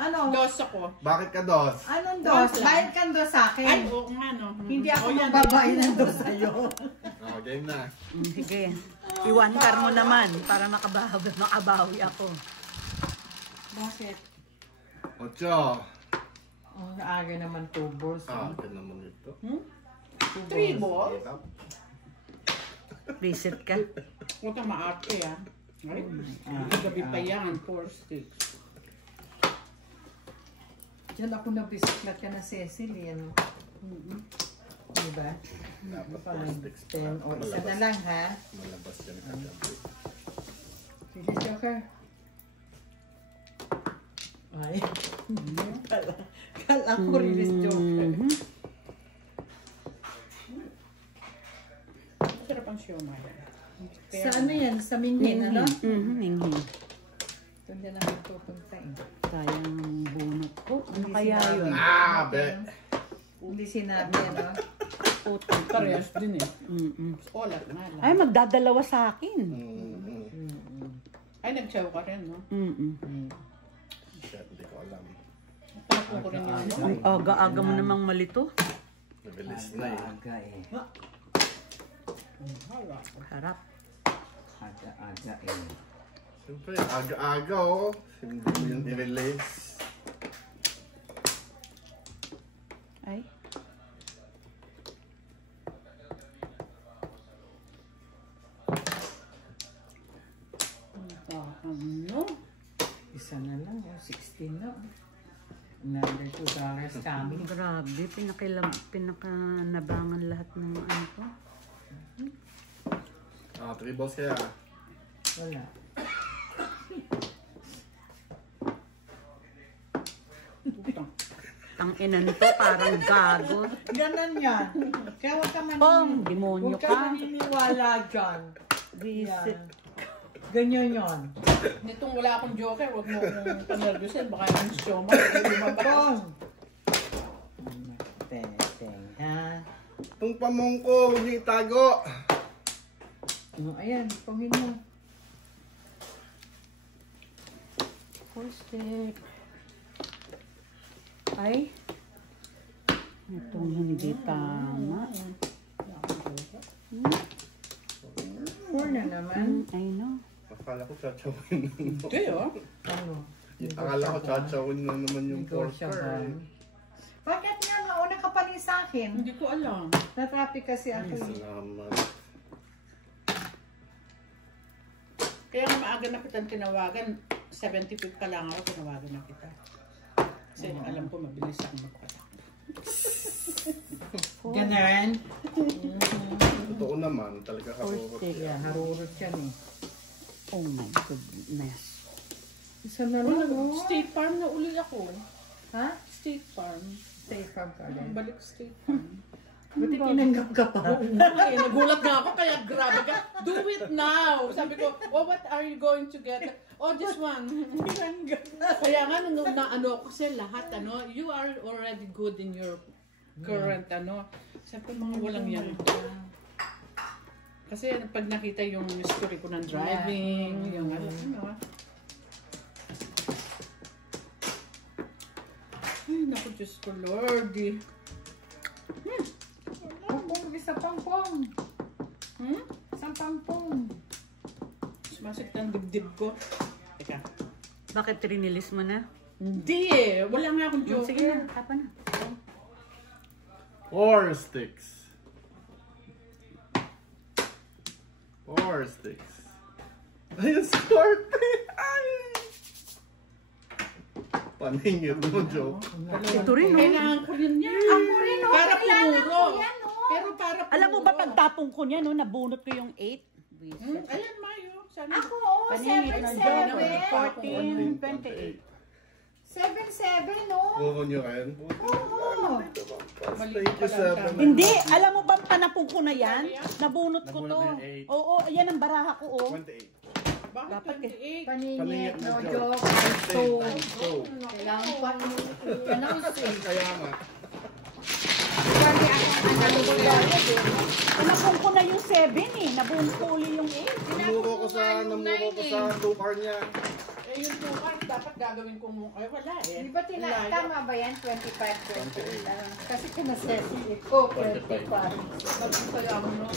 Ano? Dos ako. Bakit ka dos? Anong dos? Bayad kang dos sa akin. Ay, oo nga, no. Hindi ako magbabayad ng dos sa'yo. Game na. Sige. Iwankar mo naman para makabawi ako. Bakit? 8. Oh, aga naman 2 balls. Aga naman ito. 3 balls? Reset ka. Huwag kang maarte, ah. Ay, gabi pa yan, 4 sticks. Diyan ako nabisiklat ka na Cecil, yan. Diba? Dapat 10 o isa na lang, ha? Malabas ka na kagabi. Sige, Joker. Ay, kala ko release Joker. Sarap ang siomay. Sa ano yan? Sa Minghin, ano? Minghin. Doon din ako pupunta eh. Sayang ang bunot ko. Ano kaya yun? Be! Hindi sinabi, ano? Putang. Parehas din eh. Olat nga lang. Ay, magdadalawa sa akin. Ay, nag-chow ka rin, no? Shit, hindi ko alam. Panapo ko rin yun. Ay, aga-aga mo namang malito. Nabilis na eh. Aga eh. Harap. Aga eh. Siyempre, aga-aga oh. Hindi mo yun i-release. Ay. Ano? Isa na lang, 16 na. Another $2 coming. Grabe, pinakanabangan lahat ng ano ko. 3 balls kaya. Wala. Ang inan to, parang gago. Ganon yan. Kaya huwag ka Pong, demonyo huwag ka ka. maniniwala dyan. Visit. Ganyan yan. Nitong wala akong joker, huwag mo akong panervyusin. Baka yung siomay. Pong! Testing, ha? Itong pamong ko, huwag niyo itago. Ayan, pongin mo. Full stick. Ay. Itong hindi tama. 4 na naman. I know. Akala ko chachawin na naman. Hindi, oh. Ano? Akala ko chachawin na naman yung porker. Bakit nga nauna ka pa rin sa akin? Hindi ko alam. Na-traffic kasi ako. Salamat. Kaya nga maaga na kitang tinawagan. 75 pa lang ako, tinawagan na kita. Kasi alam ko mabilis akong magpatak. Ganon. Totoo naman, talaga harurot Yeah, yan. harurot yan eh. Oh my goodness. Isa na lang, oh. State Farm na uli ako. Ha? State Farm. Stay farm ka din. Balik State Farm. Buti tinanggap ka pa. Ay, nagulat na ako, kaya grabe ka. Do it now! Sabi ko, oh, what are you going to get? Oh, this one. Kaya nga, ano kasi lahat, ano, you are already good in your current, ano. Sabi ko, mga walang yan. Kasi pag nakita yung history ko ng driving, yung ano. Ay, naku, Diyos ko, Lordy. Pampong, isa pampong. Isang pampong. Sumasakit ang dibdib ko. Teka. Bakit rinilis mo na? Hindi eh. Wala nga akong joke. Sige na, tapa na. 4 sticks. 4 sticks. Ayun, Scorpio! Ay! Paningin mo, joke. Ito rin, no? Kailangan ko rin yan. Ako rin, oh. Para Kailangan pumuro. ko yan, oh. Pero para pumuro. Alam mo ba, pagtapong ko niya, no, nabunot ko yung 8. Ayan, Mayo. Sana. Ako, oh, Paningin ng joke. 7-7. 14, 28. 7-7, no? Puro nyo yan. Oo. Thank you, 7. Hindi, alam mo ba, panapong ko na yan? Nabunot ko Nabunot to. na yung eight. Oo, yan ang baraha ko, oh. 28. Bakit Dapat 28? Paninit, no Paningit joke. So, kailangan pa announce. Kaya nga. Panapong ko na yung 7 eh. Nabunot ko uli yung 8. Namuro ko sa lugar niya. Eh, yung tukar, dapat gagawin ko mo. Ay, wala eh. Di ba Layo. tama ba yan? 25, 28. Kasi kinasesi ko, 25. Nagkasaya mo nun.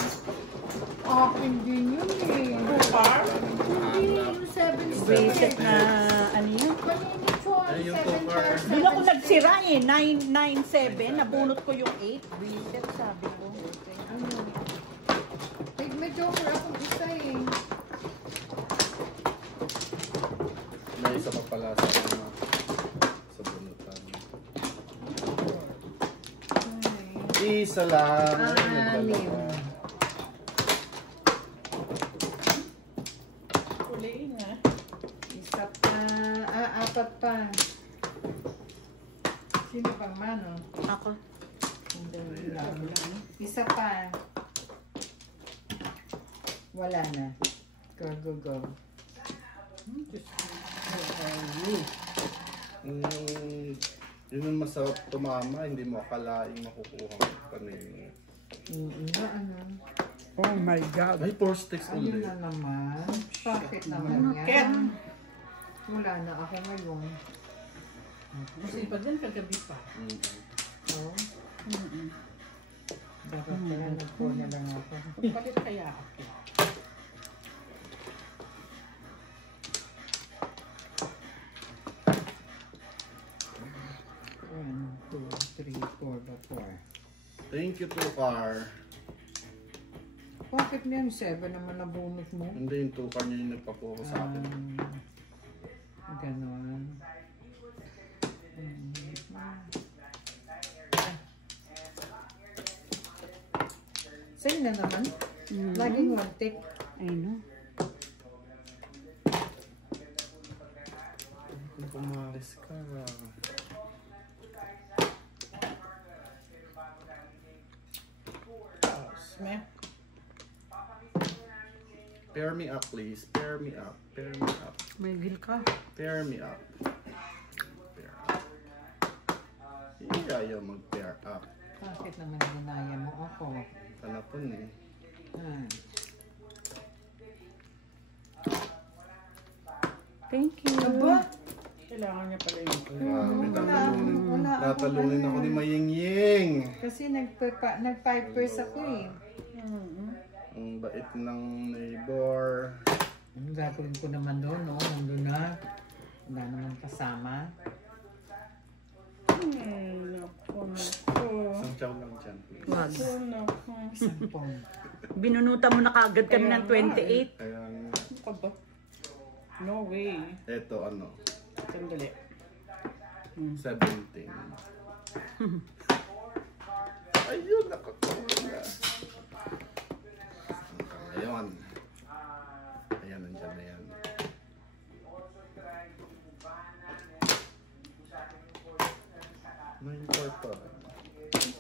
Hindi yun eh. Tukar? Hindi, yung 7 Basic na ano yan. Malinis ko ang Ay, yung 7 tukar. cars. Doon ako nagsira eh. 997. Nabunot ko yung 8. Basic sabi ko. Ano? May joker akong isa eh. May isa pa pala sa ano, sa bunutan. Isa lang. Anim. Kuliin na. Isa pa. Apat pa. Sino pang mano? Ako. Isa pa. Wala na. Go, go, go. Yun ang masarap tumama, hindi mo akalaing makukuha ang kanina. Ano? Oh my God. Ay, 4 sticks Ayun ulit. na naman. Bakit naman yan? Ken. Wala na ako ngayon. Kasi pa din kagabi pa. Oh. Dapat pala nagpo na lang ako. Palit kaya ako. One, two, three, four, ba four. Thank you, Tukar. Bakit na yung 7 naman nabunot mo? Hindi, yung Tukar niya yung nagpakuha sa akin. Ganon. Sa'yo na naman. Laging one take. I know. Kung pumalis ka. Sme. Pair me up, please. Pair me up. Pair me up. May bill ka. Pair me up. Pair up. Hindi ayaw mag-pair up. Bakit naman ginaya mo ako? Kanapon eh. Thank you. Aba? Kailangan niya pala yung Wala ako. Natalunin ako ni Maying-Ying. Kasi nag-5 ako eh. Ang bait ng neighbor. Ang gagawin ko naman doon, no? Nandun na. Wala naman kasama. Isang chow lang dyan, please. Wag. Sampung. Binunutan mo na kagad kami ng 28. Kaya Ano ba? No way. eto ano, Sandali. 17. Ayun, nakakuha na. Ngayon. Ayan, nandyan na yan. Nine purple.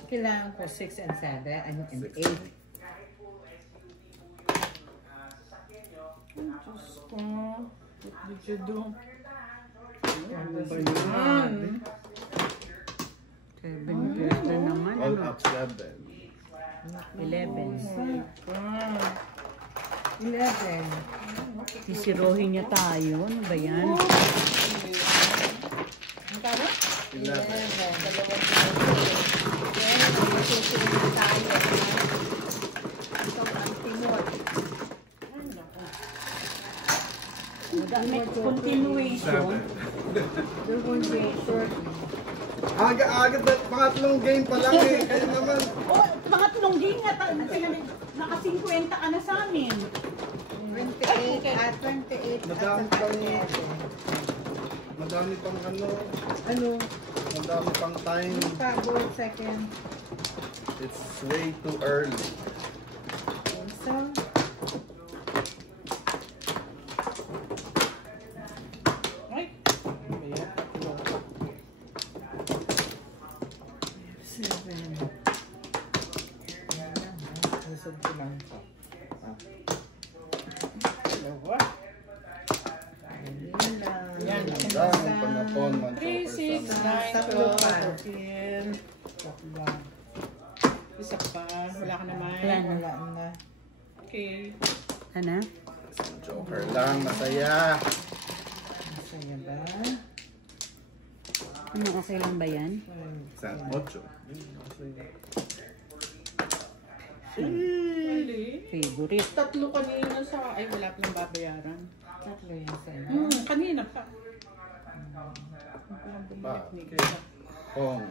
Kailangan ko 6 and 7 and 8. Diyos ko. What did you do? Ano ba yan? 7 pairs na naman. All Ano? up 7. 11. 11. Sisirohin niya tayo. Ano ba yan? Ang tama? 11. Continuation. Aga-aga, pangatlong game pa lang eh. Kaya naman. Oh, pangatlong game nga. Naka 50 ka na sa amin. 28 at 28 Madami pang madami pang ano, Ano? madami pang time. Pagod second. It's way too early. So, Ay. Ano ba yan? 7. Nasod ko lang ito. Dalawa. Ayun lang. Yan. Ang panapon, 3, 6, 9, Tatlo pa. 12, 13. Isa pa. Wala ka naman. Wala na. Okay. Ano? Joker lang, masaya. Ano, okay lang ba yan? Sa 8. Really? Favorite. Tatlo kanina sa... Ay, wala palang babayaran. Tatlo yung sa inyo. Kanina pa. Ba? Ni Kaya. Kong.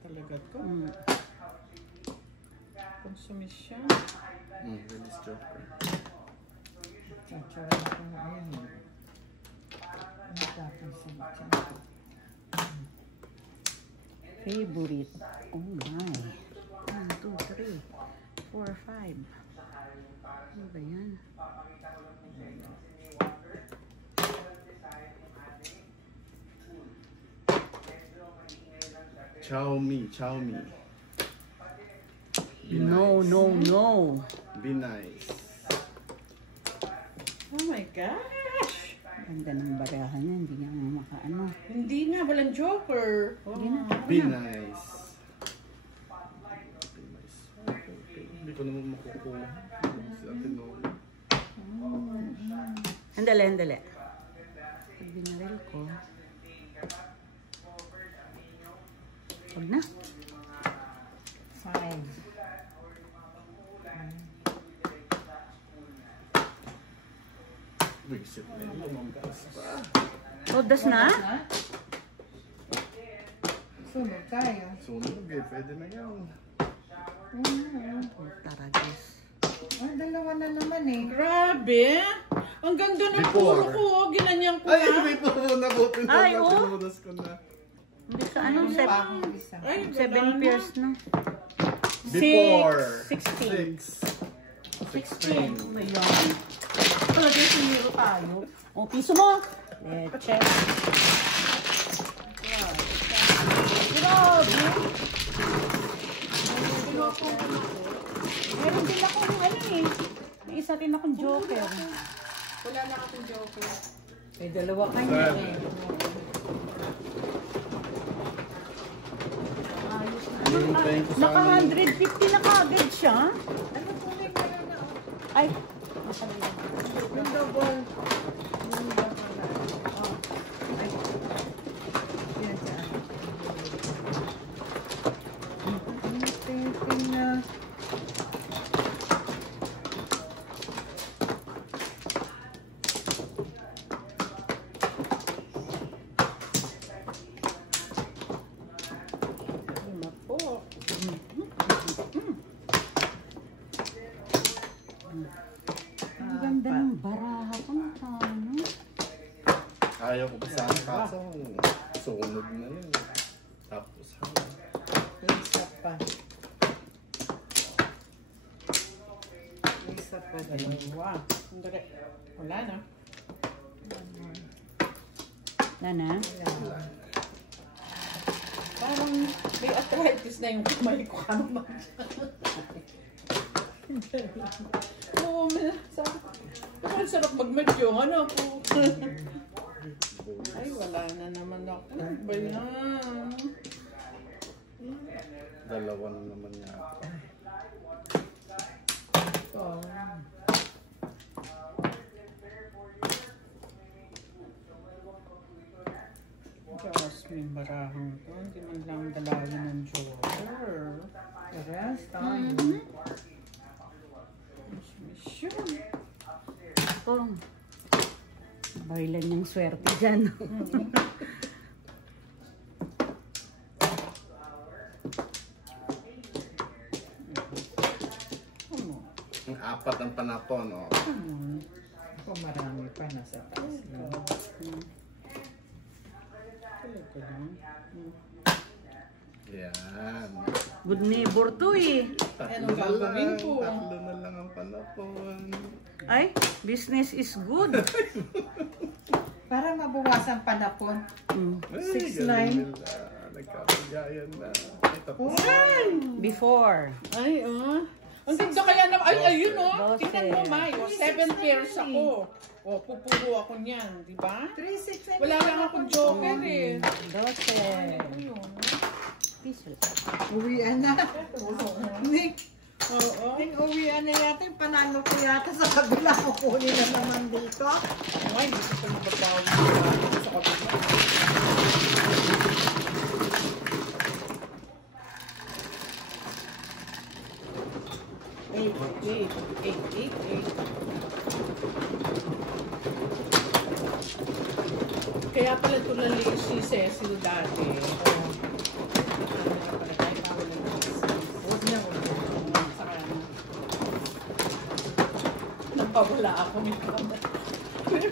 Talaga ko. Consumption. Release Joker. Tsara ko na yan. Ano tapos sa dyan? Favorite. Oh my. 1, 2, 3, 4, 5. Ano ba yan? Xiaomi. Be No, nice. no, no. Be nice. Oh my gosh! Ganda ng barahan niya. Hindi niya makaano. Hindi nga, walang joker. Oh. Be nice. Be nice. Hindi ko naman makukuha. Si Ate Noli. Handali. Pag binaril ko. Huwag na. 5. Wigsit na yun. Lumampas pa. Todas na? Sunog tayo. Sunog eh. Pwede na yan. Taragis. Ah, dalawa na naman eh. Grabe! Ang ganda ng Before. puro ko. Ginanyan ko Ay, na. may po muna. Buti na. Ay, oh. Sinunas ko na. Hindi ka ano, Ano pa akong isa? Ay, 7 pairs na. Before. 16. 16. Oh my God. Talaga siniro tayo. O, piso mo. Leche. Grabe. Meron din akong ano eh. May isa din akong joker. Wala na akong joker. May dalawa kanya eh. Ayos na. Hintayin ko sa Naka amin. 150 na kagad siya. Ano po may meron na oh? Ay. Yung double. Yung double na. Oh. Ay. Yan siya. Ting na. Lima po. Ang ganda ng baraha ko na ano. Ayaw ko pa sana kaso sunog na yun. Tapos Isa pa. Isa pa dalawa. Sandali. Wala na. Nana? Parang may arthritis na yung kamay ko. Ano ba? Oo, ang sarap mag-medyo. Ano po? Ay, wala na naman ako. Ano ba yan? dalawa na naman yata. Oh. Jasmine barahang to. Hindi man lang dalawin ng joker. Paras tayo. Sure. Ako. Bailan niyang swerte dyan. Ang apat ang panapon, oh. Ako marami pa nasa taas lang. Talaga lang. Yan. Good neighbor to eh. Anong gagawin ko? Tatlo na lang ang panapon. Ay, business is good. Para mabawasan panapon. Ay, 6'9". ganun nila. Nagkakagayan na. Ay, tapos. Before. Ay, ang ganda kaya na, ay, ayun oh. Dose. Tingnan mo, May. 7 pairs ako. O, pupulo ako niyan, di ba? 3, 6, Wala lang akong joker eh. 12. Ayun. Piso. Uwian na. Nick, Oo. uwian na yata. Yung panalo ko yata sa kabila. Kukunin na naman dito. Ay, hindi ko pa nagbabawi sa kabila. Particularly si Cecil dati. Huwag niya ko. Napawala ako nito.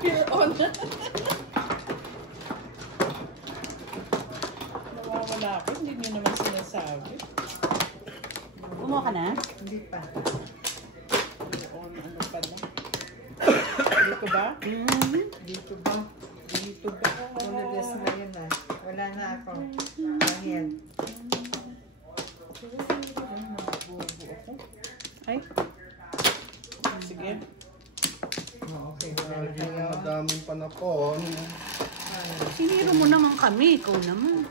We're on. Nawawala ako. Hindi niyo naman sinasabi. Kumuha ka na? Hindi pa. We're on. Ano pala? Dito ba? Dito ba? Dito ba? Tulodes na yun ah. Wala na ako. Ayan. Ay. Sige. Okay, wala na Lagi tayo. madaming panapon. Siniro mo naman kami. Ikaw naman.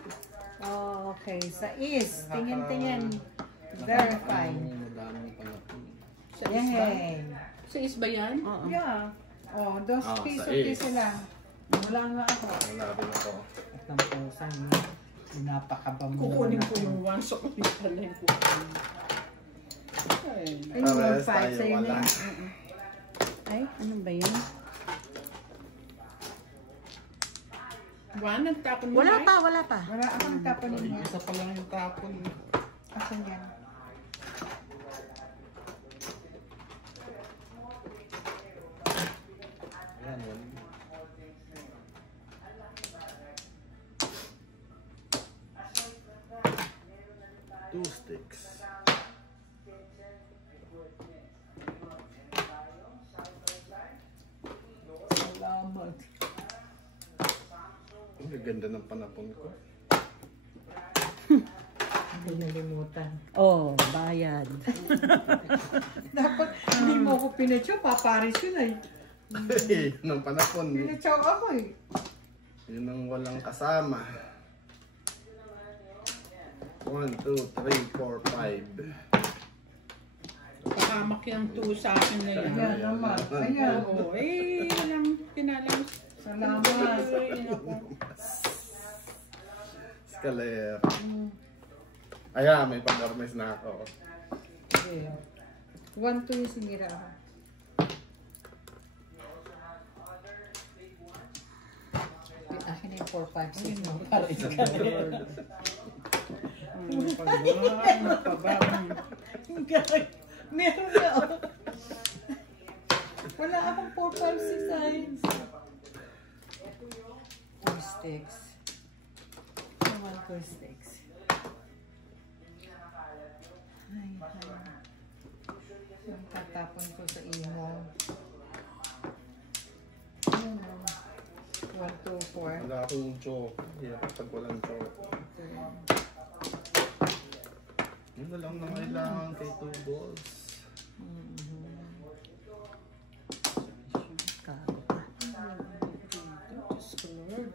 Oh, okay. Sa is. Tingin-tingin. Verify. Madaming panapon. Sa is ba? Yay. Sa is ba yan? Oo. Yeah. Oh, dos Ah, piso sa is. piso lang. Wala nga ako. Wala rin ako. At ng pusan. Napakabamo. Kukunin ko yung one. So, kunin pala yung kukunin. Ay. Ay, yung Parehas five tayo, sa'yo na wala. yun. Ay, ano ba yan? One, nagtapon mo Wala ba? pa, wala pa. Wala akong taponin niya. Isa pa lang yung tapon. Asan yan? Ayan, yan. Two sticks. Salamat. Ang ganda ng panapon ko. Hindi nalimutan. Oh, bayad. Dapat hindi mo ako pinatsaw. Paparis yun ay. Yun ang panapon. Pinatsaw ako eh. Yun ang walang kasama. 1, 2, 3, 4, 5. Pakamak yung 2 sa akin na yan. Ayan naman. Ayan. Oo, eh, walang kinalam. Salamat. Ay, naku. Escalator. Ayan, may pag-armes na ako. Okay. 1, 2 yung sinira ako. Akin na yung 4, 5, 6 mo. Para isa ka. Ano pa ba? Ano pa ba? Meron na ako. Wala akong 4, 5, 6 signs. 4 sticks. 1, 2 sticks. Ay, ay. Ang tatapon ko sa imo. Ayun o. 1, 2, 4. Wala akong choke. Hirap pag walang choke. Yun na lang na kailangan kay 2 balls. Kago pa. Diyos ko, Lord.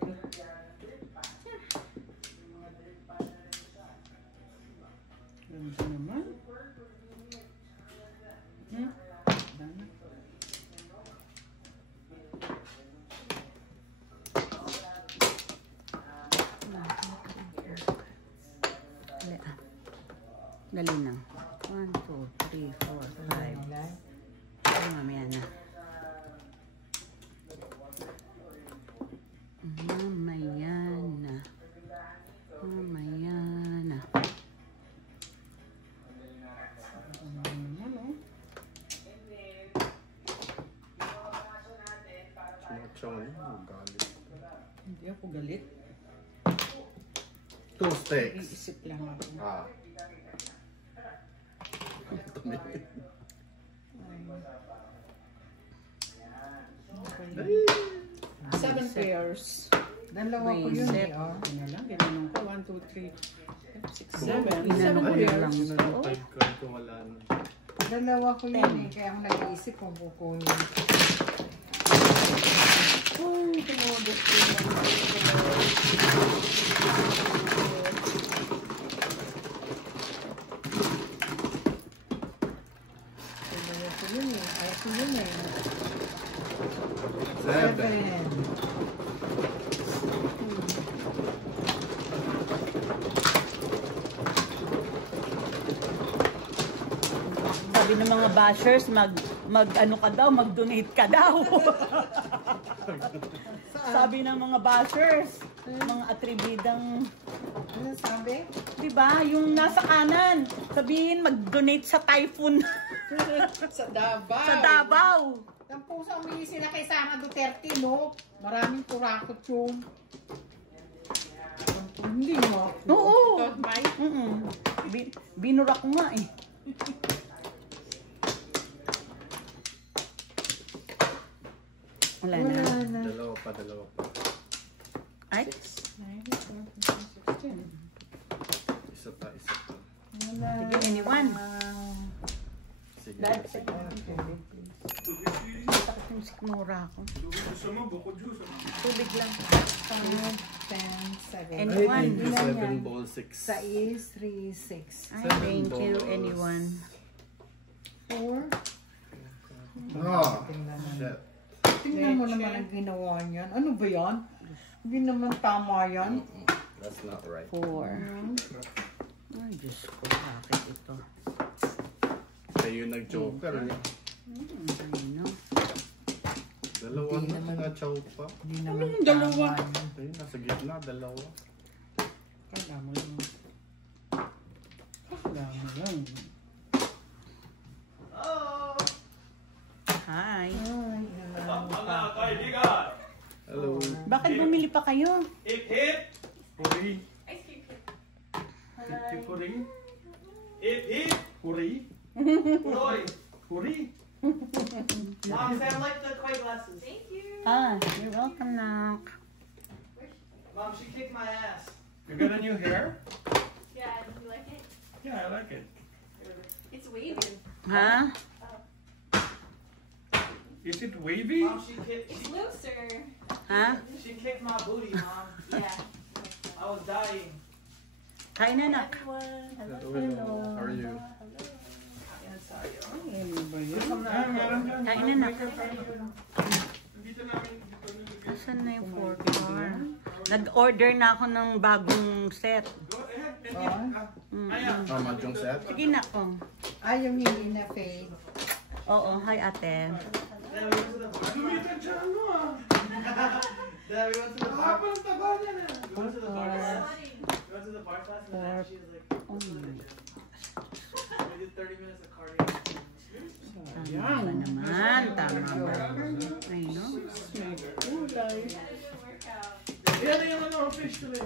Ganda naman. Dami. Dali, ah. Dali na. 1, 2, 3, 4, 5. Ay, mamaya na. Mamaya na. Mamaya na. Ano? Sumachaw niya. Ang galit. Hindi ako galit. 2 sticks. Iisip lang ako. Ah. Okay. 7 pairs. Dalawa ko yun eh. Oh. Ano lang, ginanong ko. 1, 2, 3, 6, 7. Inano 7 ko na pairs. lang. Yun ang 5 card ko wala na. Dalawa ko yun eh. Kaya ang nag-iisip kung kukunin. Oh, tumodot ko lang. Dalawa ko yun eh. Ay ko yun eh. 7. Sabi ng mga bashers, ano ka daw, mag-donate ka daw. Sabi ng mga bashers, Mga atribidang, Ano sabi? di ba? Yung nasa kanan. Sabihin, mag-donate sa typhoon Sa Davao. sa Davao. Ang pusa umihi sila kay Sara Duterte, no? Maraming kurakot yun. Hindi mo. Oo. Ikaw, Mike? Binura ko nga eh. Wala na. Dalawa pa. Ay, Isa pa. sige, anyone. Sige. Takot yung sikmura ko. Tubig lang. 5, 10, 7. Ay, Anyone. thank you. 7 ball 6. 6, 3, 6. Ay, thank you, anyone. 4. Oh, shit. Tingnan mo naman ang ginawa niyan. Ano ba yan? Hindi naman tama yan. That's not right. 4. Ay, Diyos ko, bakit ito? Kayo nag-joker. Ano? Dalawa na na-chow pa. Hindi naman Anong dalawa? tama yan. Ayun, nasa gitna, dalawa. Kala mo lang. Kala mo lang. Hi. Hello. Bakit bumili pa kayo? Hip hip. Hurry. Hip hip hurry. Hip hip. Hurry. Roy. Hurry. Mom said I like the koi glasses. Thank you. Ah, you're welcome, Nak. Mom, she kicked my ass. You got a new hair? Yeah, do you like it? Yeah, I like it. It's wavy. Ha? Is it wavy? Mom, It's looser. Ha? she kicked my booty, Mom. Yeah. I was dying. Kain na, Nak. Everyone. Hello. How are you? Yes, I am. Ano ba yun? Kain na, Nak. Dito namin. Asan na yung fork bar? Nag-order na ako ng bagong set. Go ahead and eat. Oh, mahjong set? Sige na ko. Ay, yung hindi na fade. Oo, hi ate. Lumitan siya ano ah. Dad, we went to the bar. We went to the bar last night. We went to the bar last night. She was like, we did 30 minutes of cardio. Tama ba naman? Tama ba? Ay, no? Kulay. Yan yung ano, fish tuloy.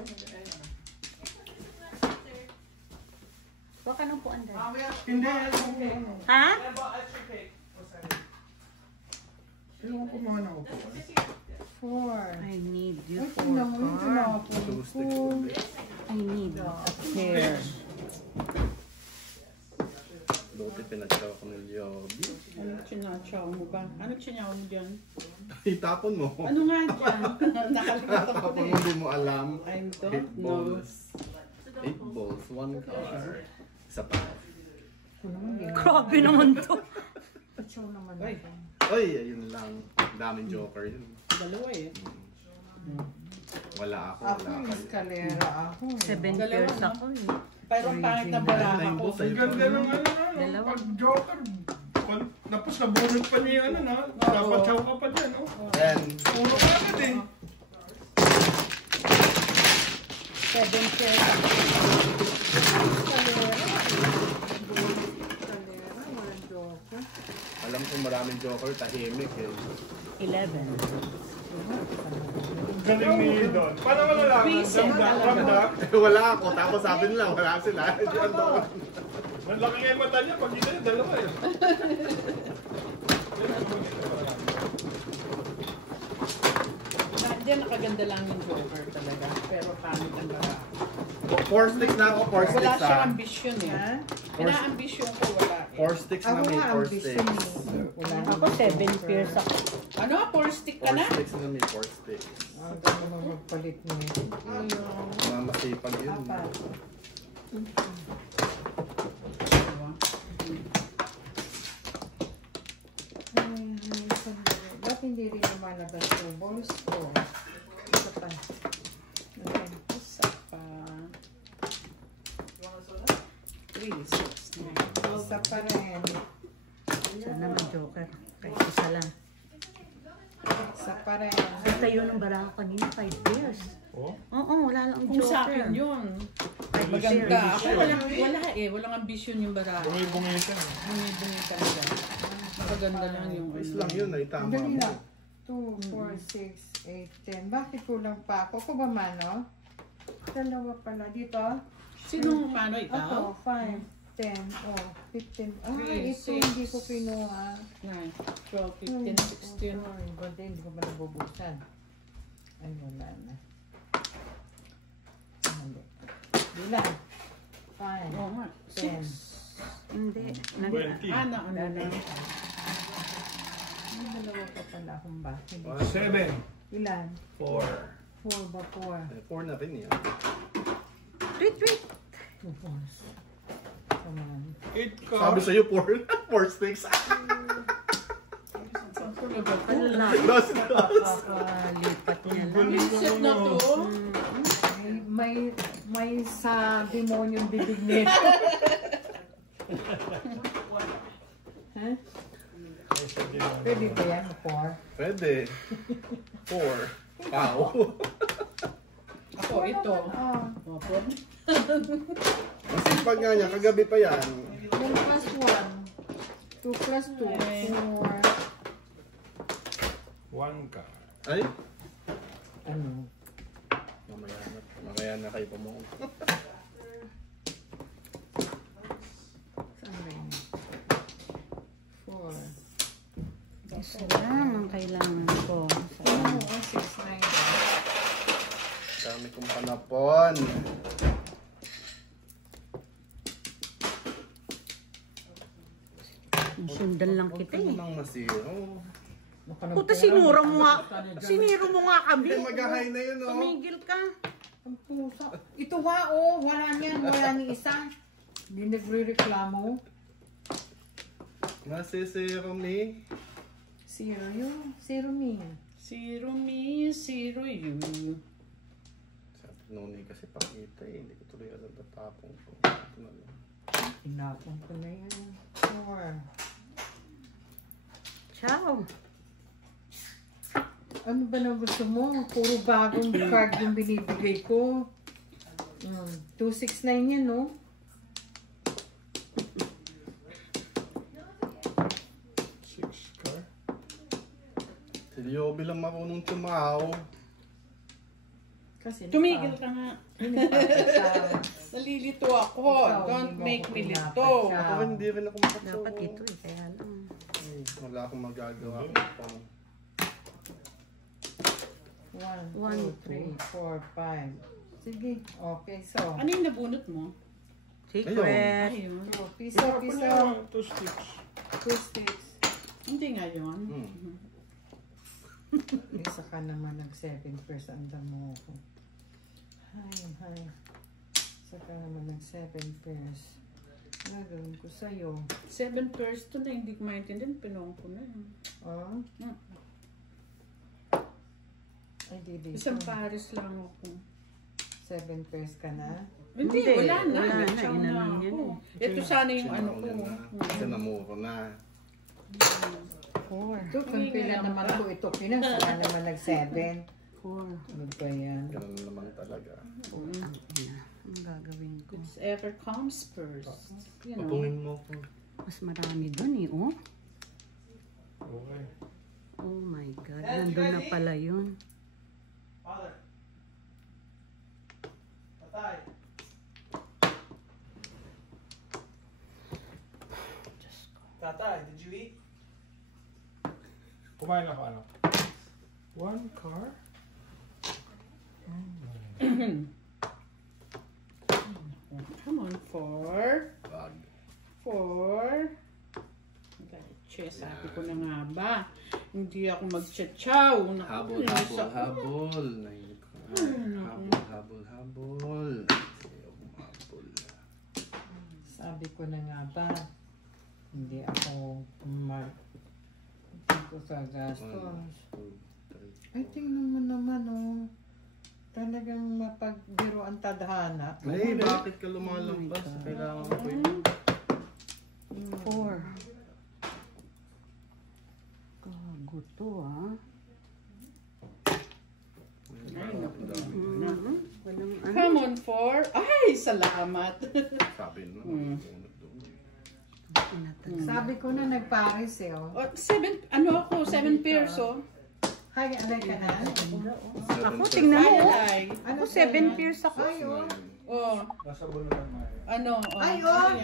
Huwag ka nang puan dahil. Mom, we have hindi. Ha? I bought extra cake. What's that? Sino ko kumuha ng upo? 4. I need you Ay, for tingnan mo yung car. tinapon Two ko. sticks ulit. I need a pair. Buti pinagsawa ko ng Yobi. Ano chinachaw mo ba? Ano chinachaw mo dyan? Itapon mo. Ano nga dyan? Nakalimutan ko Kapag din. hindi mo alam, I 8 don't know. balls. 8 balls, 1 car. Isa pa. Grabe naman to. Show naman Ay. ako. Oy, ayun lang. Daming joker yun. Dalawa eh. Wala ako, Ako wala yung kayo. eskalera ako. 7 Dalawa, pairs no? ako eh. Pero ang pangit na balaka Nine ko. balls, ayun. Ganda ng ano, Dalawa. pag joker. Tapos nabunod pa niya yung ano, no? Napachaw ka pa dyan, no? And, Puro ka agad eh. 7 pairs ako. Eskalera, walang joker. alam ko maraming joker, tahimik eh. 11. Galing ni Don. Paano mo nalaman? Recent, alam mo. Wala ako, tapos sabi nila, wala sila. Diyan doon. Malaki nga yung mata niya, pag ito yung dalawa eh. Diyan nakaganda lang yung joker talaga. Pero pangit ang balaka. 4 sticks na ako, 4 Wala sticks siyang ah. ambisyon eh. Ha? Ina-ambisyon ko wala eh. 4 sticks na Ako may nga, 4 ambition sticks. eh. Wala Ako 7 pairs ako. Ano? 4 stick ka 4 na? sticks na may 4 sticks. Ang ganda mo magpalit mo. Mga masipag yun. Apat. Ba't hindi rin lumalabas yung balls ko? Isa pa. Okay. Isa pa. 3, 6, 9. Isa pa rin. Sana may joker. Kahit isa lang. Isa pa rin. Ang tayo ng barako kanina, 5 pairs. Oh? Oo, wala lang ang Kung sa joker. akin yun. Ay, Maganda. share. Ako walang ambisyon yung baraha. Bungay-bungay ka. Bumibungi talaga. Maganda lang yung Is lang yun ay tama Dali mo. na. 2, 4, 6, 8, 10. Bakit kulang pa ako? Ako ba mano? Dalawa pala. Dito? Sinong mano Ako, ikaw? 5, 10, 15. Three, Ito six. hindi ko kinuha. 9, 12, 15, 16. Hindi ko ba nabubusan? Ay, wala na. Hindi. Bilang. 5, Oo nga. 10. Hindi. 20. Ano na. May dalawa pa pala akong bakit. 7. Ilan? 4. 4 ba 4? 4 na rin yan. Wait, wait. 2 4s. Come on. 8 ka. Sabi sa'yo 4. 4 sticks. Ano lang. Dos. Papalipat niya lang. Set na to. May sa demonyong bibig nito. Ha? Pwede ba yan? 4? Pwede. 4. Wow. Ako, ito. Oh. Opo. Kasi pag nga niya, kagabi pa yan. 1 plus 1. 2 plus 2. 4. 1 ka. Ay? Ano? Mamaya na kayo pamong. Saan ba yun? 4. Isa lang ang kailangan ko. Oh, 6, 9. Dami kong panapon. Sundan lang Huwag kita ka eh. namang masiro. Puta, sinuro mo nga. Siniro mo nga kami. Hindi mag-high na yun, oh. Tumigil ka. Ang pusa. Ito nga, oh. Wala niyan. Wala ni isa. Hindi nagre-reklamo. Masisiro me. 0 yun. 0 me. 0 me, 0 you. Sabi nung kasi pakita eh. Hindi ko tuloy alam na tapong ko. Ito na lang. Tinapon ko na yan. 4. Ciao. Ano ba na gusto mo? Puro bagong card yung binibigay ko. 269 yan, no? Si Leo bilang marunong tumaw. Kasi Tumigil ka nga. Ikaw. Nalilito ako. Ikaw, Don't hindi mo make ako me pinapat lito. siya. Ako hindi rin ako makatsuko. Dapat ito eh. Kaya lang. Wala akong magagawa. 1, 1, 2, 3, 4, 5. Sige. Okay, so. Ano yung nabunot mo? Secret. Ayun. Piso, piso. 2 sticks. 2 sticks. Hindi nga yun. Isa ka naman nag-7 first. Andan mo ako. Hi. Isa ka naman nag-7 first. Gagawin ko sa'yo. 7 pairs to na hindi ko maintindihan. Pinong ko na yun. Oh? Ay, di dito. Isang pares lang ako. 7 pairs ka na? Hindi, Hindi, wala na. wala na, Nag-chow yun na na lang ako. yun Ito sana yung ano ko. Kasi namuro na. 4. Ito, pagpila naman ko ito. Pinasa naman nag-7. 4. Ano ba yan? Ganun naman talaga. Ang gagawin ko. It's ever comes first. You know. Pabungin mo ko. Mas marami dun eh, oh. Okay. Oh my God. Nandun na pala yun. Father. Tatay. Tatay, did you eat? Kumain ako, anak. 1 car? Come on, 4. Bag. 4. Che, sabi ko na nga ba. Hindi ako mag-chachaw. Habol. Habol. Ayaw habol. Sabi ko na nga ba, hindi ako hindi ko gagastos. 1, 2, 3. Ay, tingnan mo naman, oh. Talagang mapagbiro ang tadhana. Ay, bakit ka lumalampas? Kailangan ko yun. 4. Gago to, ah. Ay, naku. Common 4. Ay, salamat. Sabi na. Sabi ko na nagpares eh. Oh. 7 pairs, oh. Hay, alay ka na. Ako, tingnan mo. Ay, Ano 7 pairs ako. Ay, oh. oh. Nasa bulutan mo. Ano, oh. Ay, oh.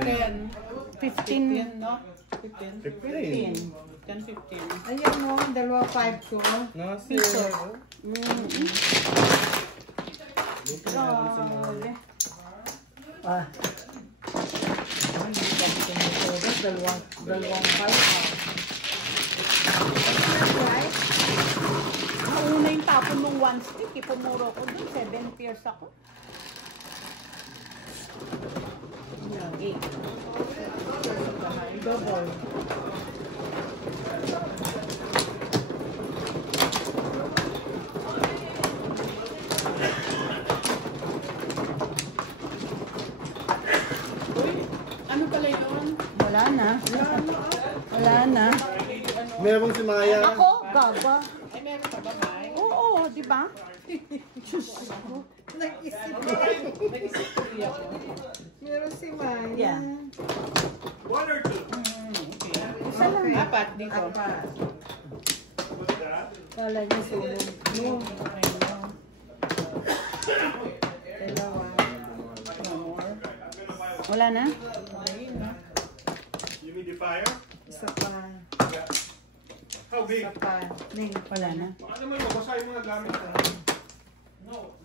Ayan. 15. 15, no? 15. 15. 10, 15. Ayan mo, dalawa 5 ko. Piso. Ah. Ay, hindi ka ito. Dalawang 5. Nauna yung tapon ng 1 stick. Ipumuro ko dun. 7 pairs ako. 8. Double. Uy, ano pala yun? Wala na. Wala na. Meron si Maya. Ako, gaba. Ay, meron pa ba, Mai? Oo, di ba? Nag-isip. Nag-isip ko ako. Meron si Maya. Yeah. 1 or 2? Okay. Isa lang. Apat dito. Apat. What's that? Kala niya sunog. Yung Okay, no. dalawa. No more. Wala na? Okay, no. Humidifier? Isa pa. How big? Isa pa. Ning, Wala na. Ano mo, mabasa yung mga gamit.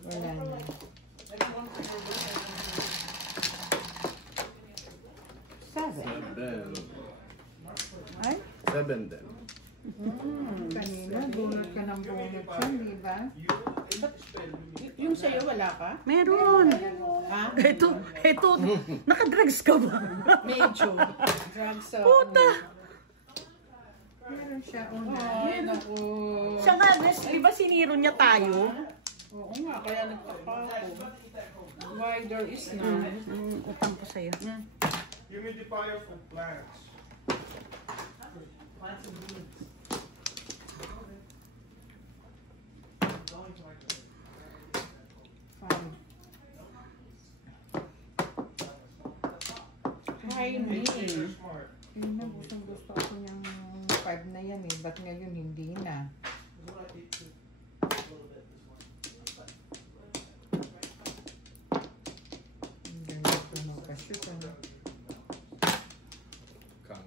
wala na. Then, Ay? 7 then. Kanina, bunot ka ng bunot siya, di ba? Yung sa'yo, wala ka? Meron. Ha? Ito. Nakadrugs ka ba? Medyo. Drugs sa... Puta. Meron siya una. Ay, naku. Siya nga, di ba siniro niya tayo? Oo nga, kaya nagtaka ako. Why there is none? Utang ko sa'yo. Humidifier for plants. Five. Why me? Smart. Yun na, gusto ko niyang 5 na yan eh. Ba't ngayon hindi na? Ang ganito mag-shoot, ano? Kang.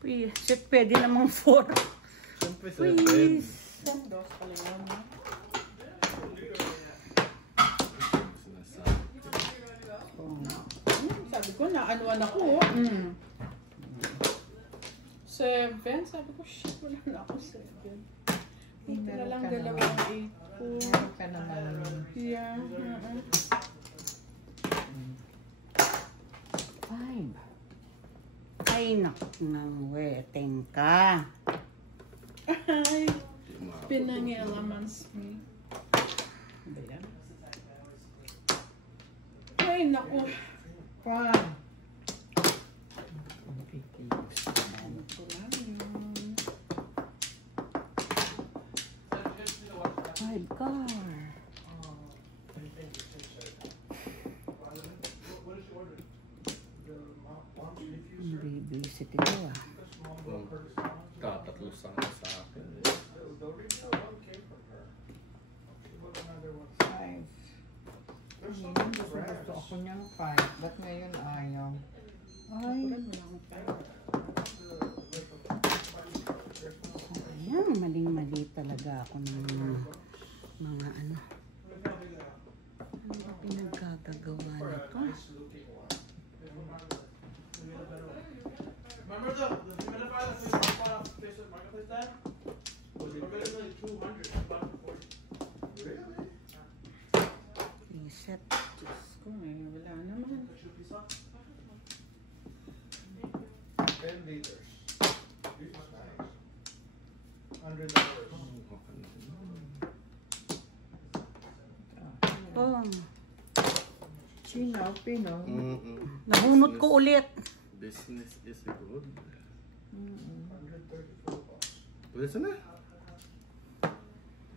Please, pwede namang 4. Siyempre 7. Please. Dos pala yun, no? Sabi ko, naanuan ako. 7. Sabi ko, shit, wala na ako 7. Ito na lang dalawang 8 ko. Meron ka naman. Yeah. 5. Ay, naku, nang weteng ka. Ay, pinangilamans me. Ba yan? Ay, naku. 5. Ito lang yun. 5 car. Babysit ito ah. Tatatlo sana sa akin. 5. Gusto ako niyang 5. Ba't ngayon ayaw? Ay, Ayan, maling-mali talaga ako ng mga ano. Ano ba pinagkagagawa nito? Remember the humidifier that we bought off the Facebook Marketplace time? Was it originally 200? I bought it for 40. Really? Reset. Diyos ko, wala naman. 10 liters. This is nice. $100. Oh, Chino, Pino. nabunot ko ulit. Business is good. $134. Pwede na.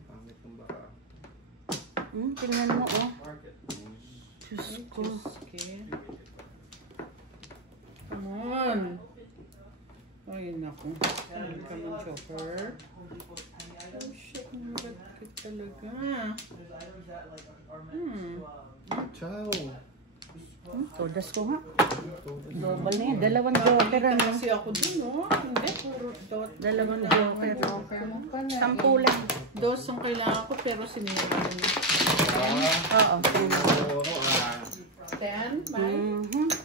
Pangit ng baka. Tingnan mo, oh. Mark it. Diyos ko. Okay. Come on. Ay, naku. Come on, Joker. Oh, shit. Magagkit talaga. Ciao. Todas ko nga. Double na yan. Dalawang joker. Ano? Kasi ako dun, oh. Hindi, puro dot. Dalawang joker. Sampu lang. Dos ang kailangan ko, pero sinilang. Oo. Oo, 10, Mike?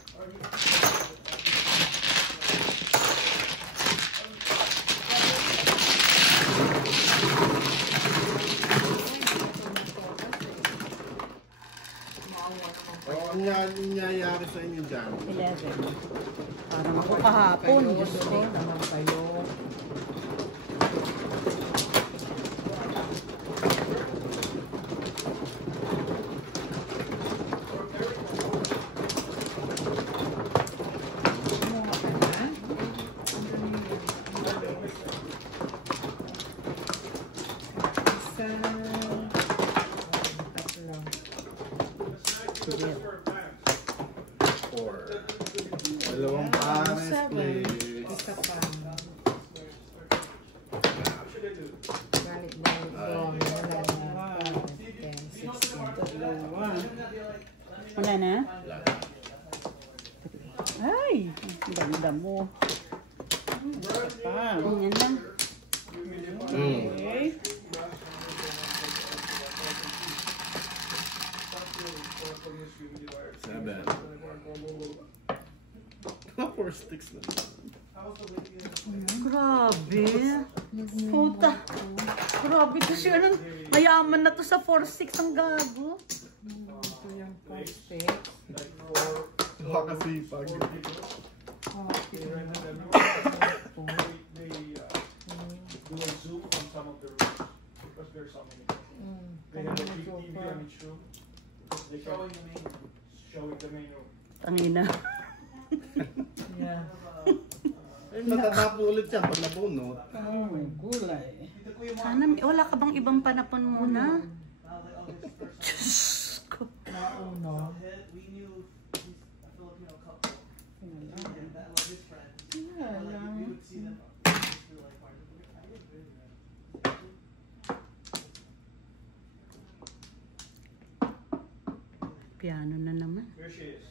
Ang nangyayari sa inyo dyan. 11. Parang ako kahapon. Diyos ko. Naman kayo. Dalawang pares, please. Isa pa. Galit-galit doon. Wala na. 10, 16. Wala na? Ay! Ganda mo. Ganyan lang. Okay. Seven. 4 sticks na. Grabe. Puta. Grabe to siya. Mayaman na to sa 4-6 ang gago. Ito yung poste. Makasipag. Do a zoom on some of the rooms because there's so many. They have a big TV on each room. They showing the main room. Tangina. Yeah. Natatapon ulit yan pag nabunot. Oh, may gulay. Sana, wala ka bang ibang panapon muna? Diyos ko. Nauno. Piano na naman. Here she is.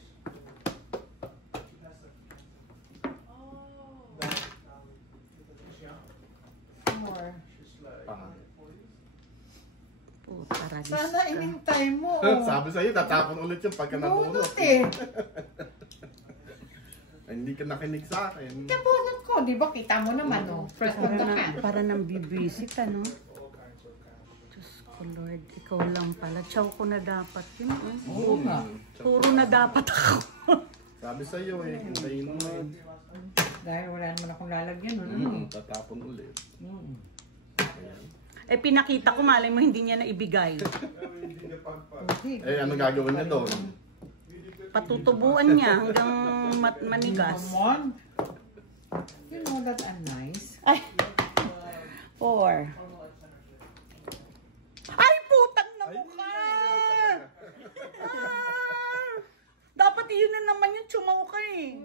More. She's like. Puta, ragis Sana ka. inintay mo. Sabi sa'yo, tatapon ulit yan pagka nabunot. Bunot eh. Ay, hindi ka nakinig sa akin. Nabunot ko. Di ba kita mo naman oh. First Para, punta ka. para nang bibisi ka, no? Diyos ko, Lord. Ikaw lang pala. Chow ko na dapat yun. Oo nga. Puro na dapat ako. Sabi sa'yo eh, hintayin mo eh. Dahil wala naman akong lalagyan. Tatapon ulit. Ayan. Eh, pinakita ko, malay mo, hindi niya na ibigay. Eh, ano gagawin niya doon? Patutubuan niya hanggang manigas. Come on. You know that I'm nice. Ay! 4. Ay, putang na mukha! Ah! Dapat yun na naman yung chumaw ka eh.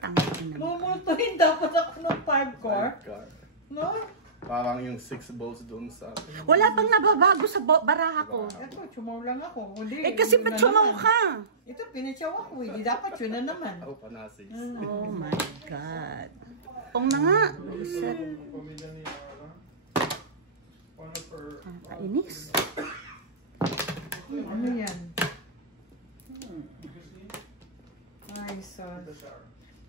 Tangin na. Mumultuhin dapat ako ng 5 core. No? Parang yung 6 balls doon sa... Wala bang nababago sa baraha ko? Ito, chumaw lang ako. Hindi, Eh kasi yun na ba't chumaw naman. ka? Ito, pinachaw ako. Hindi dapat yun na naman. Ako pa na 6. Oh my God. Pong na nga. Reset. Kainis. Ano yan? Ay, sus.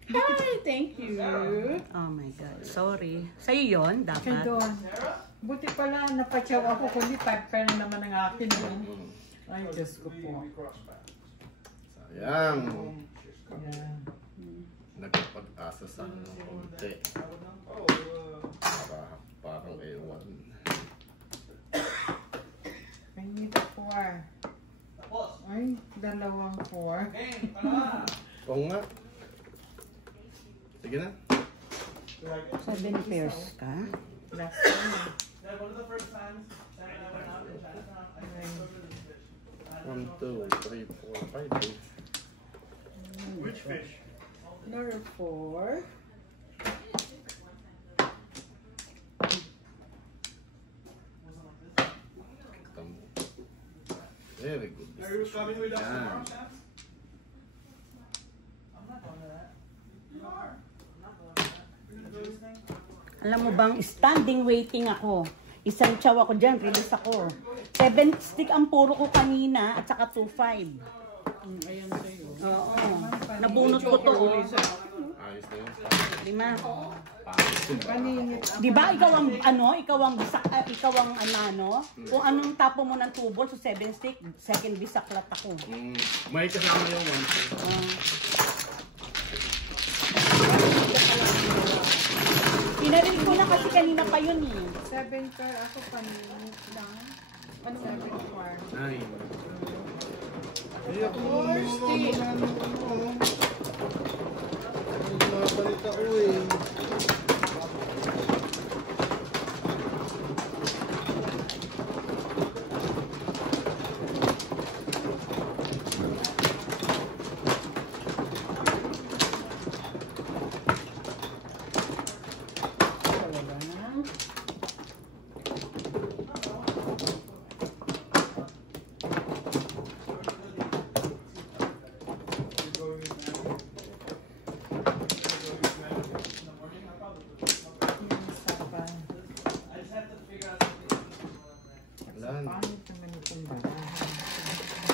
Hi, thank you. Oh my God. Sorry. Sa'yo yun, Kaya dapat. doon. Buti pala, napachaw ako. Kundi 5 pa na naman ang akin. Ay, Diyos ko po. Sayang. Yeah. Nagpag-asa sa konti. Parang ewan. I need a 4. Ay, dalawang 4. Oo nga. Sige na. 7 pairs ka? Last time. One of the first times, Sarah and I 1, 2, 3, 4, 5 fish. Which fish? Number 4. Very good. Are you coming with us Yeah. tomorrow, Sam? I'm not going to that. You are. I'm not going to that. Alam mo bang, standing waiting ako. Isang chow ako dyan, release ako. 7 stick ang puro ko kanina at saka 2.5. Ayan sa'yo. Oo. Nabunot ko to. Oh. Ayos na yun. 5. Paningit ako. Di ba ikaw ang ikaw ang bisak, ikaw ang ano, kung anong tapo mo ng 2 balls so 7 stick, second bisaklat ako. May kasama yung 1, 2. Pinarinig ko na kasi kanina pa yun eh. 7 pair ako paningit lang. 7 pair. 9. Mabalik ako eh. Pangit naman itong barahan.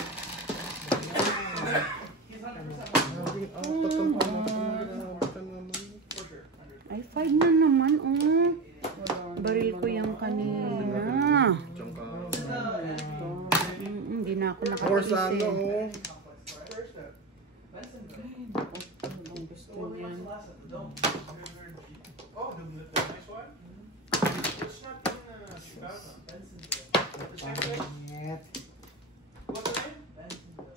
Ay, 5 na naman, oh. Baril ko yung kanina. Hindi na ako Or sa ano, nakakisip. Oh, the nice one? It's not in Chicago. Pangit. What's the name?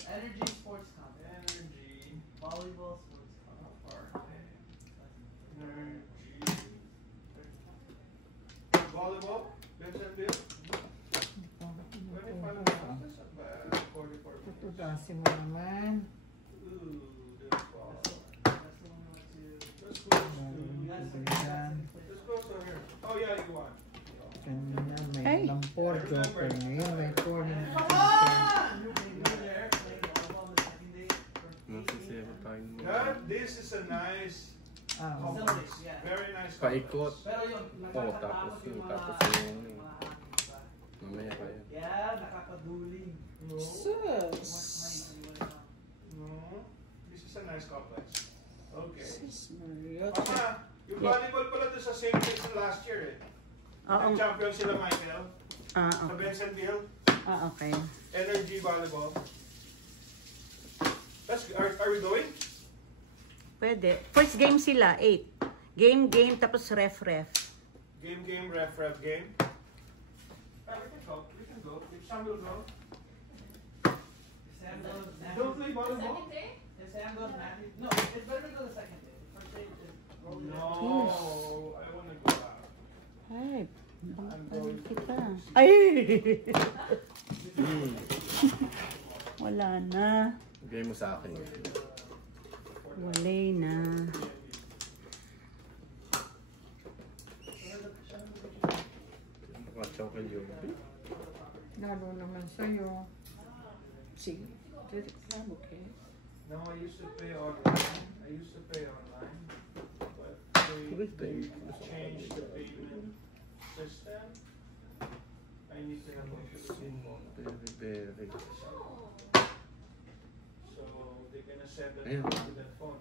Energy Sports Comp. Energy. Volleyball Sports Comp. Energy. Volleyball? Bensonville? 25 miles? That's not bad. 44 minutes. Tututasin mo naman. Ooh, this ball. Let's go. Let's go over here. Oh yeah, you won. Kanina Ay. may lang 4 joker. Ngayon may 4 na. Nasa 0 tayo. God, this is a nice complex. Very nice Paikot. complex. Oh, tapos yun. Mamaya pa yan. Yeah, nakakaduling. Sus. No, this is a nice complex. Okay. Marriott. Yung volleyball pala doon sa same place na last year eh. Oo. Nag-champion sila Michael. Sa Okay. Bensonville. Okay. Energy volleyball. Are we going? Pwede. First game sila, 8. Game, tapos ref. Game, ref, game. We can go. If Sam will go. Don't play volleyball? Second day? If Sam goes, Matthew. No, it's better to go the second day. First day is rolling. No, I want to go out. Ay, I'm going to kita. Ay! Wala na. Bigay mo sa akin. Walay na. Chocolate yun. Lalo naman sa'yo. Sige. Okay. No, I used to pay online. But they changed the payment system. I need to have a Very. So they're gonna send it Ayun. to that phone.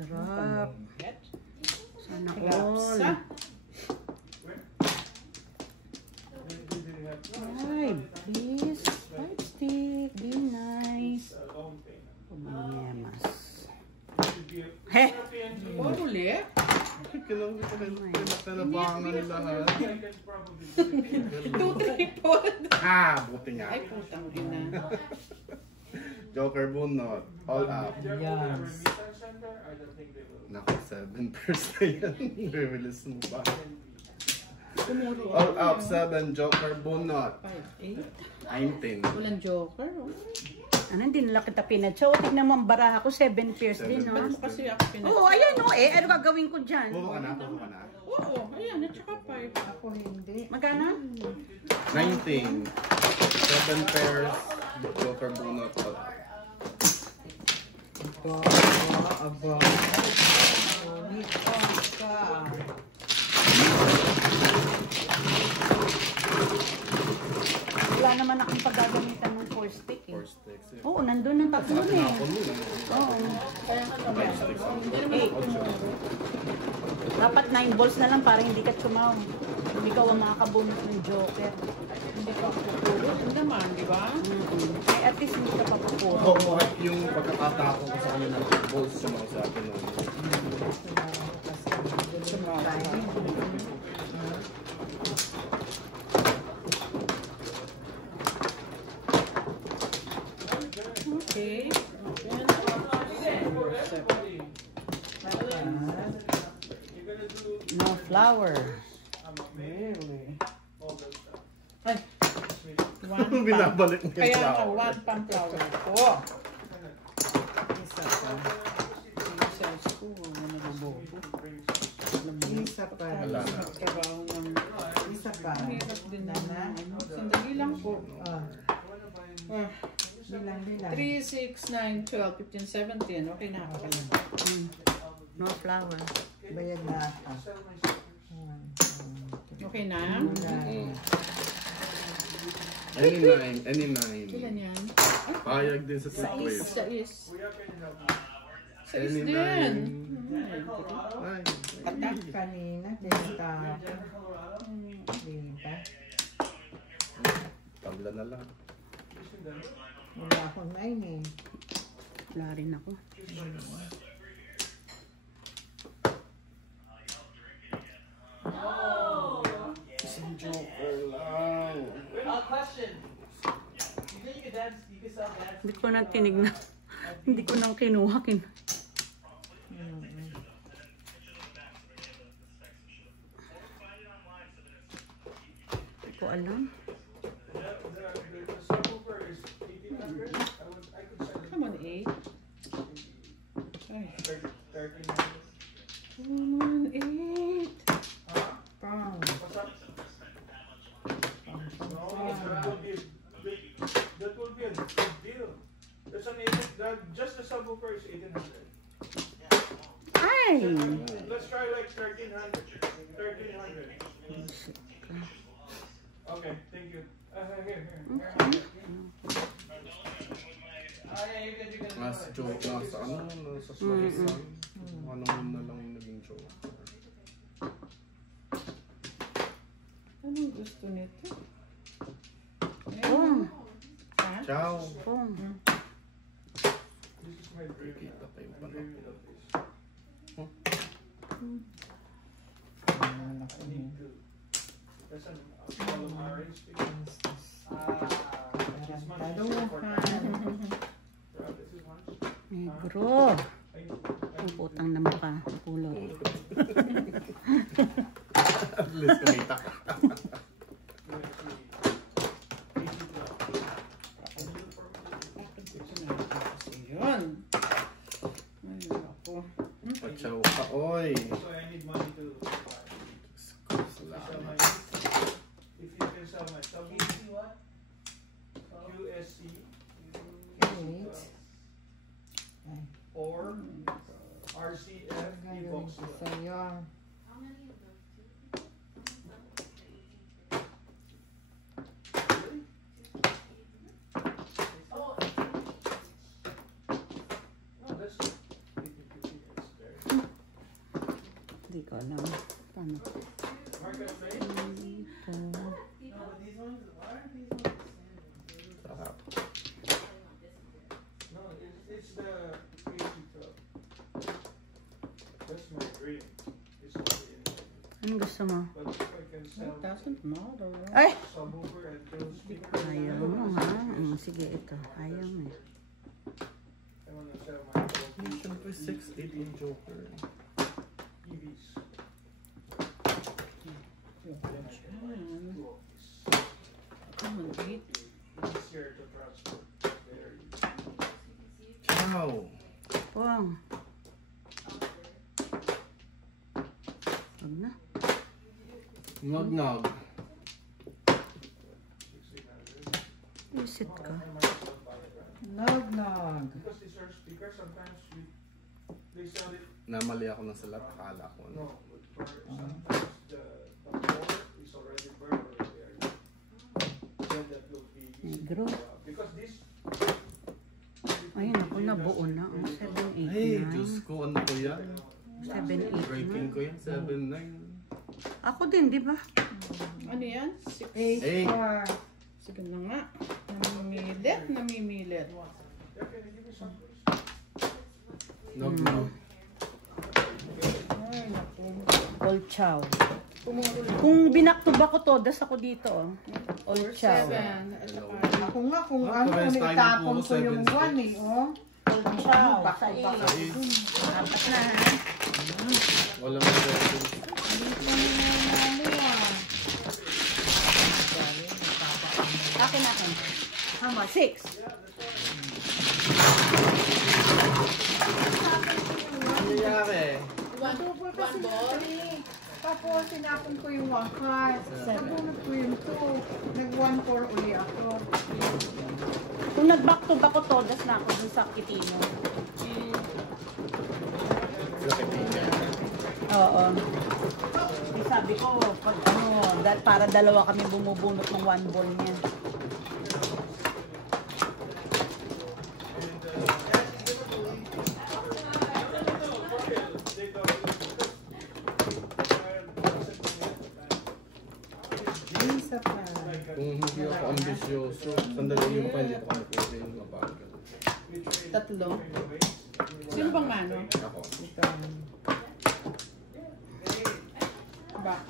Sarap. Get. Sana Sa. all. Where? Ay, please. 5 stick. Be nice. Loan payment. Problemas. Should be a Heh! Oh, uli? Pinakalabangan lahat. I can probably do it. 2 tripod. Buti nga. Ay, putang ina. Joker bunot. All up. They're Yes. over remittance center. I don't think they will. Naka 7 first na yan. Release mo ba? Tumuro. All out 7, Joker, bunot. 5, 19. 8. Walang joker. Oh. Ano, hindi nila kita pinatso. Tignan mo ang baraha ko, 7 pairs din, no? Ba't mo kasi ako pinag... Oo, ayan, no, eh. Ano gagawin ko dyan? Pupo ka na, pupo ka na. Oo, ayan, at saka 5. Ako hindi. Magkano? 19. 7 pairs, Joker, bunot. Aba. Ulit ka. Wala naman akong paggagamitan ng 4 stick, eh. 4 sticks. Oo, nandun ang tatlo, eh. Ako mo lang. Oo. Kaya nga naman. Hindi naman ako tumuro. Dapat 9 balls na lang para hindi ka tumaw. Ikaw ang makakabunot ng joker. Hindi ko ako tutulog. Hindi naman, di ba? Eh, at least hindi ka papapuro. Oo, yung pagkakatako ko sa kanya ng balls sa mga sa akin. Okay. No flower. Really? Ay. One pump. Binabalik mo yung Kaya nga, flower. one pump flower ko. Isa pa. Cells ko, nabubobo. Isa pa. Wala na. Magtrabaho ng... Isa pa. Ang hirap din na. Sandali lang po. Ah, Ah, bilang. 3, 6, 9, 12, 15, 17. Okay na ako kayo. No flower. Bayad na ata. Okay na? Any 9. Ilan yan? Payag din sa Sais. place. Sais. Sais Any din. 9. Ay. Katak kanina, tinatapon. Diba? Tabla na lang. Wala akong 9 eh. Wala rin ako. Isang Joker lang. Question. You think you can sell dance? Hindi ko nang tinignan. Hindi ko nang kinuha. Hindi ko alam. The subwoofer is 1800. I could sell it Come on, 8. Ay. 1300. Come on, 8. Pang. What's up? No, that would be a good deal. There's an 18, just the subwoofer is 1800. Ay! Let's try like 1300. 1300. Okay, thank you. Here. Yeah, you can Nasa Joker, nasa ano, nasa Florisan. Ano na lang yung naging Joker. Anong gusto nito? Pong! Ha? Ciao! Pong! This is my dream. Kita pa yung I'm panahon. dreaming of this. I need to. There's an calamari speaking. It's much easier for Rob, this is lunch. Negro! Ang putang na mukha. Pulot. At least kumita ka. Yun. Ay, ako. Pachaw ka, oy! So I need money to sell my. Salamat. If you can sell my subwoofer, QSC, 8. or RCF Gagawin Evox. ko sa'yo. No, that's 50-50. It's very. Hindi ko alam. Paano? Market rate? Sarap. No, it's the crazy club. That's my dream. It's not the industry. Anong gusto mo? But if I can It sell doesn't matter. Ay! subwoofer and those speakers, Ayaw mo, ha? Sige, ito. Ayaw mo eh. I want to sell my old Siyempre 6-8 yung Joker. EVs. Come on, eat. Easier to transport. Very. Ciao. Pong. Huwag na. Nog. Visit ka. Nog. Because these are speakers, sometimes they sell it. Namali ako ng salat. Akala ko. No, but sometimes the board is already burned already. Then that will be easy. Negro. Because this. Ayun ako, nabuo na. 7, 8, 9. Ay, Diyos ko. Ano ko yan? 7, 8, Breaking ko yan. 7, 9. Ako din, di ba? Ano yan? 6. 8, 4. Sige na nga. Namimilit. Nog. Ay, naku. All chow. Kung binaktuba ko todas ako dito. All chow. 7. At saka, Ako nga kung Ah, ano, parehas tayo ng nagtapon puro ko yung 7. 1 eh, oh. All chow. Sa Ay, Apat na ha. wala mo sa Akin. How much? 6. Ano nangyari? one ball. Tapos sinapon ko yung 1 card. Nabunod ko yung 2. Nag-1-4 uli ako. Kung nag-back to back ko todas na ako dun sa Kitino. Oo. Di sabi ko, pag para dalawa kami bumubunot ng 1 ball niya. Isa pa. Kung hindi ako ambisyoso, sandali yung pa, hindi ako pwede yung mabagal. 3. Sino bang mano? Ako. Ito. Back.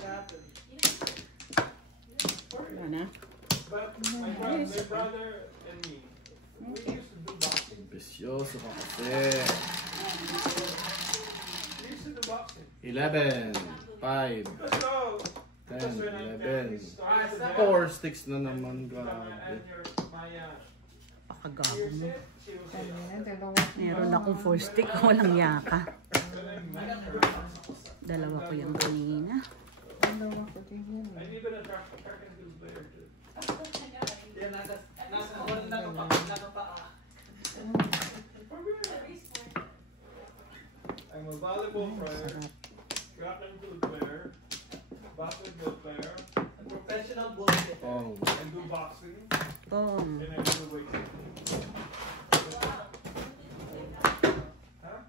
Wala na. But my brother and me, we used to do boxing. Ambisyoso ka kasi. We used to do boxing. 11, 5, Because no, 10, when I 11. started 4 sticks na naman, and grabe. my Pakagago ear mo. set, she was Sabi saying, na, dalawa. Meron akong 4 stick, walang yaka. Dalawa ko yung kanina. Dalawa ko din yun. and even a track and field player too. I'm a volleyball player, track and field player, basketball player, professional bowler, Oh, and do boxing, Pong. and I do weightlifting. Huh?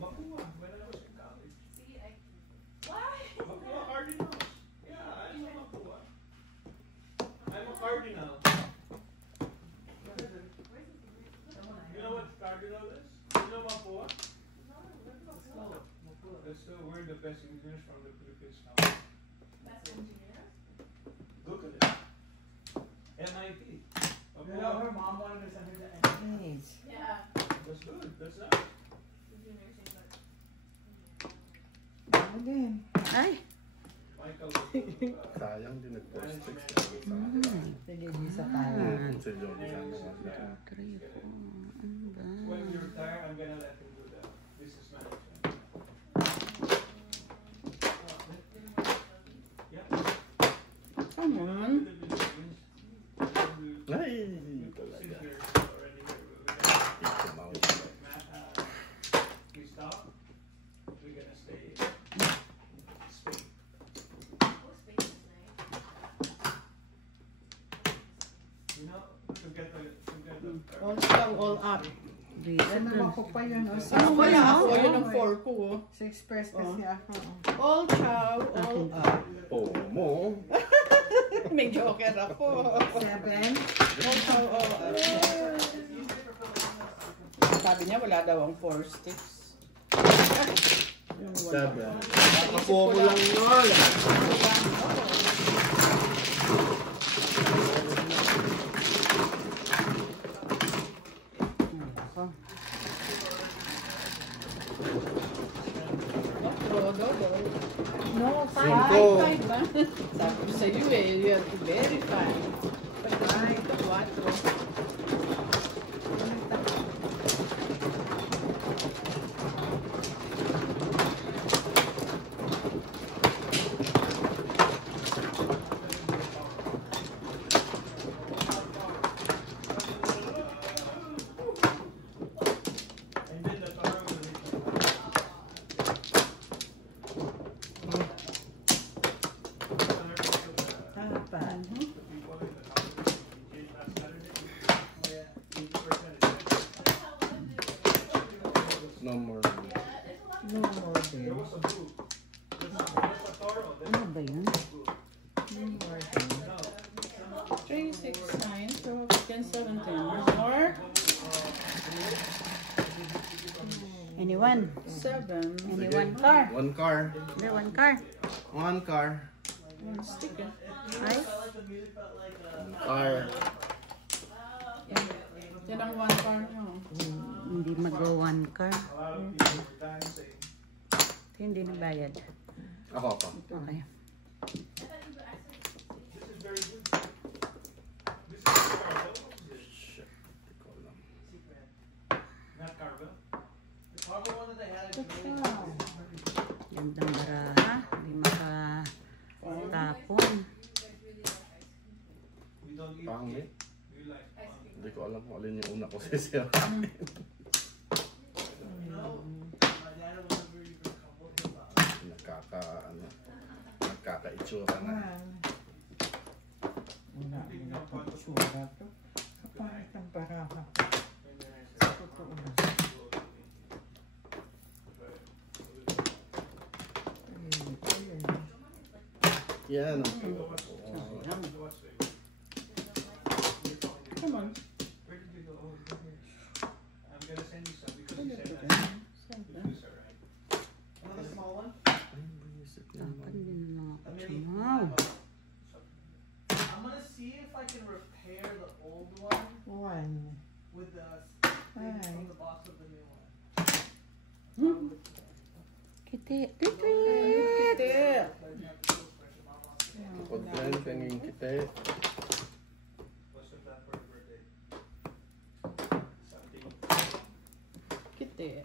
Makuha, when I was in college. Makuha Cardinals. Yeah, I'm a Makuha. I'm a Cardinal. You know what Cardinal is? You know Makuha? So we're the best engineers from the Philippines now. Look at it. MIT. Makuha. Yes. That's good. That's nice. Ako din. Ay! Michael. sayang din nag-4 sticks. Sige, isa tayo. Si Johnny sana. 3, 4. Ano ba? When you retire, I'm gonna let him do the business management. Yeah. Come on. Ay, Since talaga. we're already here, we stop. We're gonna stay in Spain. You know, to get the All down, all up. Ano naman ko pa yun. Oh. Ano ba yan? Ako, yun ang 4 ko. Oh. Sa express kasi ako. All chow, all up. Oh, mo. May joker ako. 7. All chow, all up. Sabi niya, wala daw ang 4 sticks. 7. Nakakuha mo lang yun. Go. No, 5. Cinco. 5 ba? Sabi ko sa iyo eh, you have to verify. Pagdating ito, 4. No more. No more there. Ano ba yun? No more there. 3, 6, 9, 12, 15, 17. More? Anyone? 7. Anyone car? One car. There, one car. One car. 1 sticker. Ay, Car. Yan ang 1 car mo. hindi mag-go one car. Hindi na bayad. Ako pa. Okay. Shit. Di ko alam. Not Carvel. The Carvel one that they had in Gandang baraha. Hindi makatapon. We don't eat. Pangit. We like. Hindi ko alam kung alin yung una ko sisira. Nagkaka-itsura na. Wala na pag-tsura to. Kapangit ng baraha. Sa totoo na. Yan. Come on. Where did you go? Oh, here. I'm gonna send you some because you said that. These are right. Another small one? Tapan din na ako. Maybe. Wow. I'm gonna see if I can repair the old one One. with the Hi. from the box of the new one. Kiti. Tweet. Kite. Pag yan, kanyang kite. What's your plan for your birthday? Something. Kite.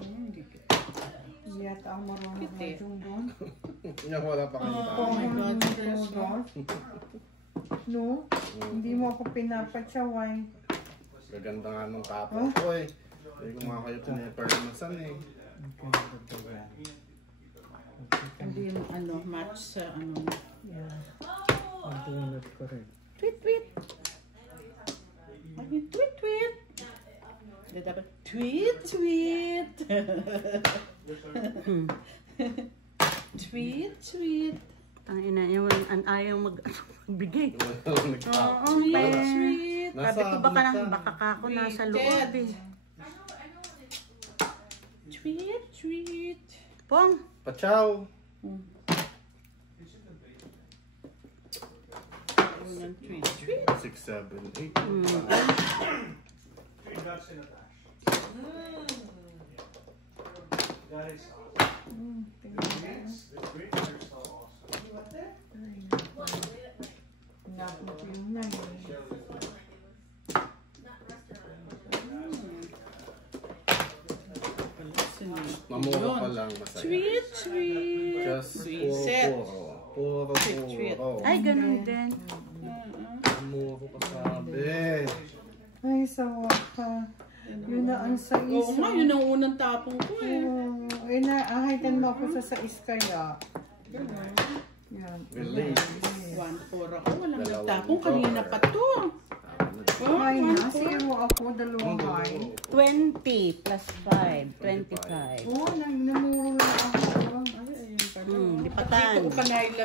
Hindi kite. Hindi yata ako marunong Kite. yung doon. Yan, wala pa kayo Oh my God, there's no. No? Hindi mo ako pinapatsaway. Gaganda nga nung tapo ko eh. Hindi ko mga kayo pinapermasan eh. Hindi mo match sa ano. Yeah. Pagdunod ko rin. Tweet. Ay, tweet. Hindi dapat tweet. Tweet. Tangina niya, ayaw magbigay. Nagtapo. Tweet. Nasa Sabi ko baka bulsa. kako nasa loob eh. Tweet. Pong! Pachaw. Unang tweet. 6, 7, 8. 3 nuts in a dash. That is awesome. The grits are so awesome. You went there? Napapil na eh. Mamura pa lang masaya. Tweet. Just Reset. puro. Ay, ganun din. Mamura pa sabi. Ay, sawa ka. Yun na ang sais. Oo nga, yun ang unang tapong ko eh. Inaahitan mo ako sa sais kaya. Yan. Release. 1-4 ako, walang Dalawang nagtapong. Kanina pa to. Oh, Ay na, 1-4. zero ako, dalawang high. 20 plus 5, 25. Oo, namuro na ako. Ay, ayun pala. Lipatan. Dito ko pa nailan.